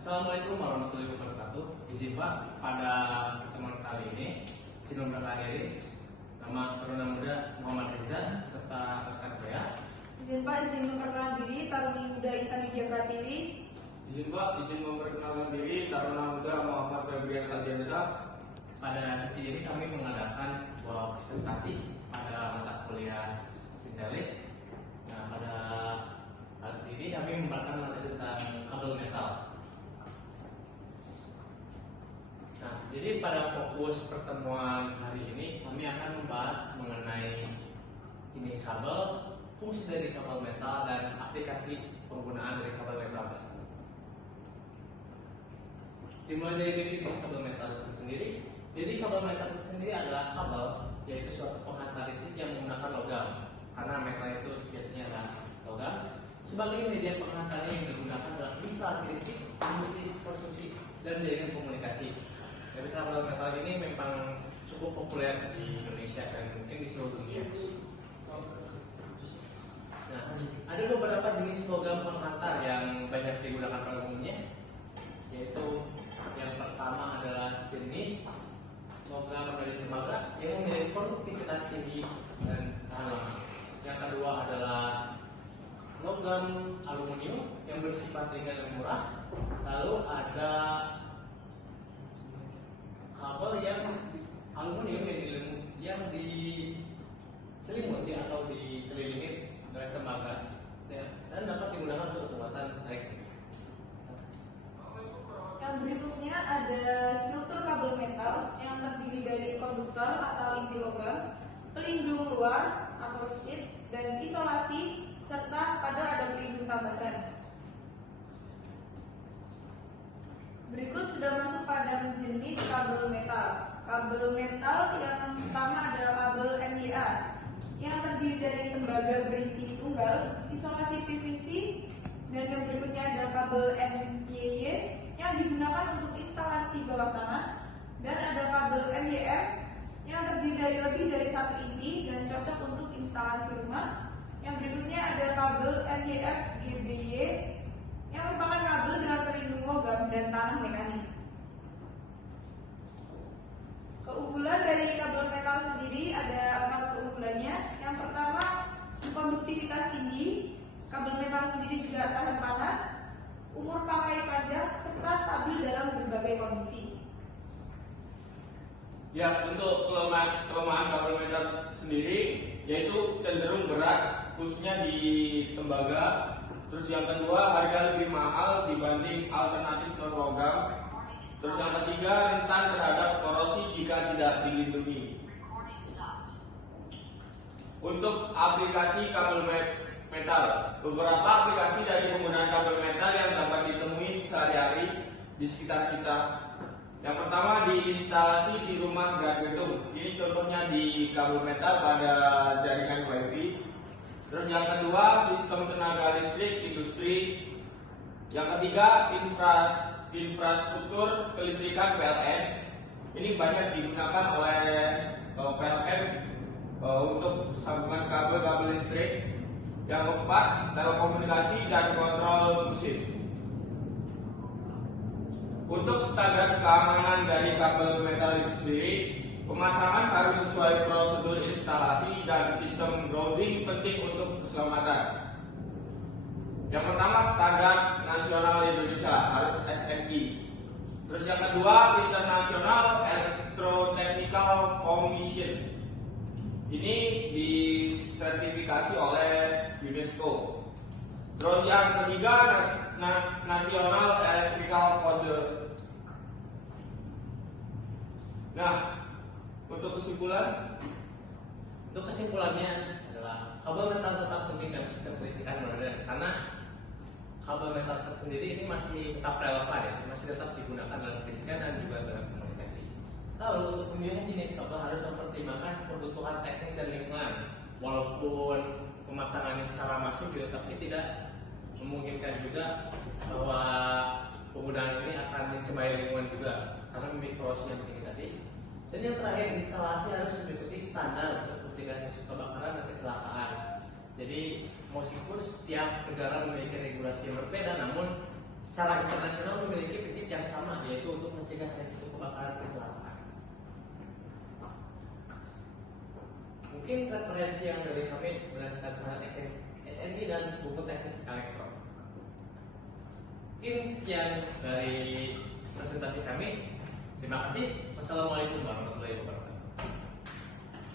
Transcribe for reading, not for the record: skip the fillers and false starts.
Assalamualaikum warahmatullahi wabarakatuh. Izin Pak, pada pertemuan kali ini izin memperkenalkan nama Taruna Muda Muhammad Reza serta rekan saya. Izin Pak, izin memperkenalkan diri Taruni Muda Intan Widya Pratiwi. Izin Pak, izin memperkenalkan diri Taruna Muda Muhammad Febrian Aldiansyah. Pada sesi ini kami mengadakan sebuah presentasi pada mata kuliah Sintelis. Nah, pada hal ini kami membahas materi tentang kabel metal. Nah, jadi pada fokus pertemuan hari ini kami akan membahas mengenai jenis kabel, fungsi dari kabel metal, dan aplikasi penggunaan dari kabel metal tersebut. Dimulai dari definisi kabel metal itu sendiri. Jadi kabel metal itu sendiri adalah kabel, yaitu suatu penghantar listrik yang menggunakan logam, karena metal itu sejatinya adalah logam. Sebagai media penghantarnya yang digunakan dalam instalasi listrik, industri, konstruksi, dan jaringan komunikasi. Jadi kabel metal ini memang cukup populer di Indonesia dan mungkin di seluruh dunia. Nah, ada beberapa jenis logam penghantar yang banyak digunakan pada umumnya, yaitu yang pertama adalah jenis logam dari tembaga yang memiliki produktivitas tinggi dan tahan lama. Yang kedua adalah logam aluminium yang bersifat ringan dan murah. Lalu ada kabel yang aluminium yang diselimuti atau dikelilingi oleh tembaga dan dapat digunakan untuk pembuatan listrik. Yang berikutnya ada struktur kabel metal yang terdiri dari konduktor atau inti logam, pelindung luar atau sheet, dan isolasi, serta kadang ada pelindung tambahan. Berikut sudah masuk pada jenis kabel metal. Kabel metal yang pertama adalah kabel MYA yang terdiri dari tembaga berinti tunggal, isolasi PVC, dan yang berikutnya adalah kabel MYY yang digunakan untuk instalasi bawah tanah, dan ada kabel MYF yang terdiri dari lebih dari satu inti dan cocok untuk instalasi rumah. Yang berikutnya ada kabel MYF GBY yang merupakan kabel dengan pelindung logam dan tanah mekanis. Keunggulan dari kabel metal sendiri ada 4 keunggulannya. Yang pertama, konduktivitas tinggi. Kabel metal sendiri juga tahan panas, umur pakai panjang, serta stabil dalam berbagai kondisi. Ya, untuk kelemahan kabel metal sendiri yaitu cenderung berat, khususnya di tembaga. Terus yang kedua, harga lebih mahal dibanding alternatif non logam. Terus yang ketiga, rentan terhadap korosi jika tidak dilindungi. Untuk aplikasi kabel metal, beberapa aplikasi dari penggunaan kabel metal yang dapat ditemui sehari-hari di sekitar kita. Yang pertama, diinstalasi di rumah dan gedung. Ini contohnya di kabel metal pada jaringan WiFi. Terus yang kedua, sistem tenaga listrik industri. Yang ketiga, infrastruktur kelistrikan PLN. Ini banyak digunakan oleh PLN untuk sambungan kabel listrik. Yang keempat, telekomunikasi dan kontrol mesin. Untuk standar keamanan dari kabel metal itu sendiri, pemasangan harus sesuai prosedur instalasi dan sistem grounding penting untuk keselamatan. Yang pertama, standar nasional Indonesia harus SNI. Terus yang kedua, International Electrotechnical Commission. Ini disertifikasi oleh UNESCO. Terus yang ketiga, National Electrical Code. Nah, untuk kesimpulannya adalah kabel metal tetap penting dalam sistem kelistrikan modern, karena kabel metal tersendiri ini masih tetap relevan, ya, masih tetap digunakan dalam kelistrikan dan juga dalam komunikasi. Lalu untuk pemilihan jenis kabel harus mempertimbangkan kebutuhan teknis dan lingkungan. Walaupun pemasangannya secara masif, tapi tidak memungkinkan juga bahwa penggunaan ini akan mencemari lingkungan juga karena memiliki korosi yang tinggi tadi. Dan yang terakhir, instalasi harus mengikuti standar untuk mencegah kebakaran dan kecelakaan. Jadi meskipun setiap negara memiliki regulasi yang berbeda, namun secara internasional memiliki prinsip yang sama, yaitu untuk mencegah risiko kebakaran kecelakaan. Mungkin referensi yang dari kami berdasarkan standar SNI dan buku teknik elektron. Mungkin sekian dari presentasi kami. Terima kasih. Wassalamualaikum warahmatullahi wabarakatuh.